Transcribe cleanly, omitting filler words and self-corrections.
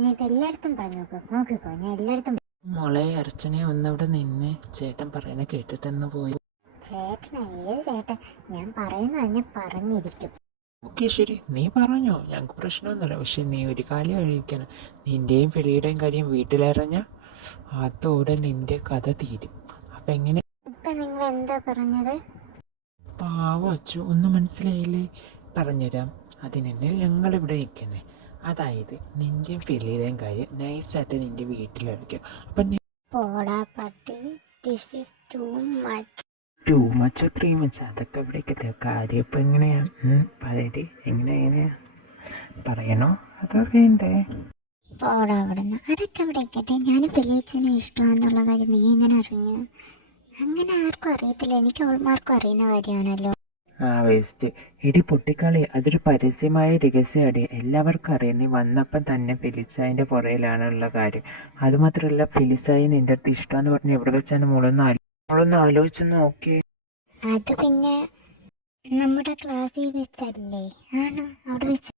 ഞാൻ ഇതെല്ലായിടത്തും പറഞ്ഞു നോക്കിക്കോ, ഞാൻ എല്ലായിടത്തും. മോളെ അർച്ചനെ ഒന്നവിടെ നിന്ന് ചേട്ടൻ പറയുന്ന കേട്ടിട്ടെന്ന് പോയി. ചേട്ടനാ? ഏത് ചേട്ടൻ? ഞാൻ പറയുന്ന പറഞ്ഞിരിക്കും. ഓക്കെ ശരി, നീ പറഞ്ഞോ, ഞങ്ങൾക്ക് പ്രശ്നമൊന്നുമില്ല. പക്ഷെ നീ ഒരു കാര്യം കഴിക്കണം, നിന്റെയും ഫെലിയുടെയും കാര്യം വീട്ടിലറിഞ്ഞ അതോടെ നിന്റെ കഥ തീരും. അപ്പം എങ്ങനെ? ഇപ്പം നിങ്ങൾ എന്താ പറഞ്ഞത്? പാവം അച്ചു, ഒന്നും മനസ്സിലായില്ലേ? പറഞ്ഞുതരാം. അതിനെന്നെ ഞങ്ങളിവിടെ നിൽക്കുന്നത്. അതായത് നിന്റെയും ഫെലിയുടെയും കാര്യം നൈസായിട്ട് നിന്റെ വീട്ടിലറിയിക്കും. അപ്പം പോടാ പട്ടി, this is too much. Two മച്ചോ 3 മച്ചോ അതൊക്കെ ഇവിടേക്ക് കാര്യം. ഇപ്പം എങ്ങനെയാണ് പറയട്ടെ, എങ്ങനെയാ പറയണോ അതോ വേണ്ടേ? പോടാ അവിടുന്ന്. അതൊക്കെ അവിടെ ഇരിക്കട്ടെ. ഞാൻ ഫിലിച്ചനെ ഇഷ്ടമാണെന്നുള്ള കാര്യം നീ എങ്ങനെ അറിഞ്ഞു? അങ്ങനെ ആർക്കും അറിയത്തില്ല, എനിക്ക് അവൾമാർക്കും അറിയുന്ന കാര്യമാണല്ലോ. വേസ്റ്റ് എടി പൊട്ടിക്കളി, അതൊരു പരസ്യമായ രഹസ്യമാടി, എല്ലാവർക്കും അറിയാം. നീ വന്നപ്പം തന്നെ ഫിലിസായിൻ്റെ പുറയിലാണുള്ള കാര്യം. അതുമാത്രമല്ല, ഫിലിസായി നിൻ്റെ അടുത്ത് ഇഷ്ടമെന്ന് പറഞ്ഞ് എവിടെ വെച്ചാണ് മോളൊന്ന് ആലോചിച്ച് നോക്കി. അത് പിന്നെ നമ്മുടെ ക്ലാസ്സിൽ വെച്ചല്ലേ? ആണോ? അവിടെ വെച്ച്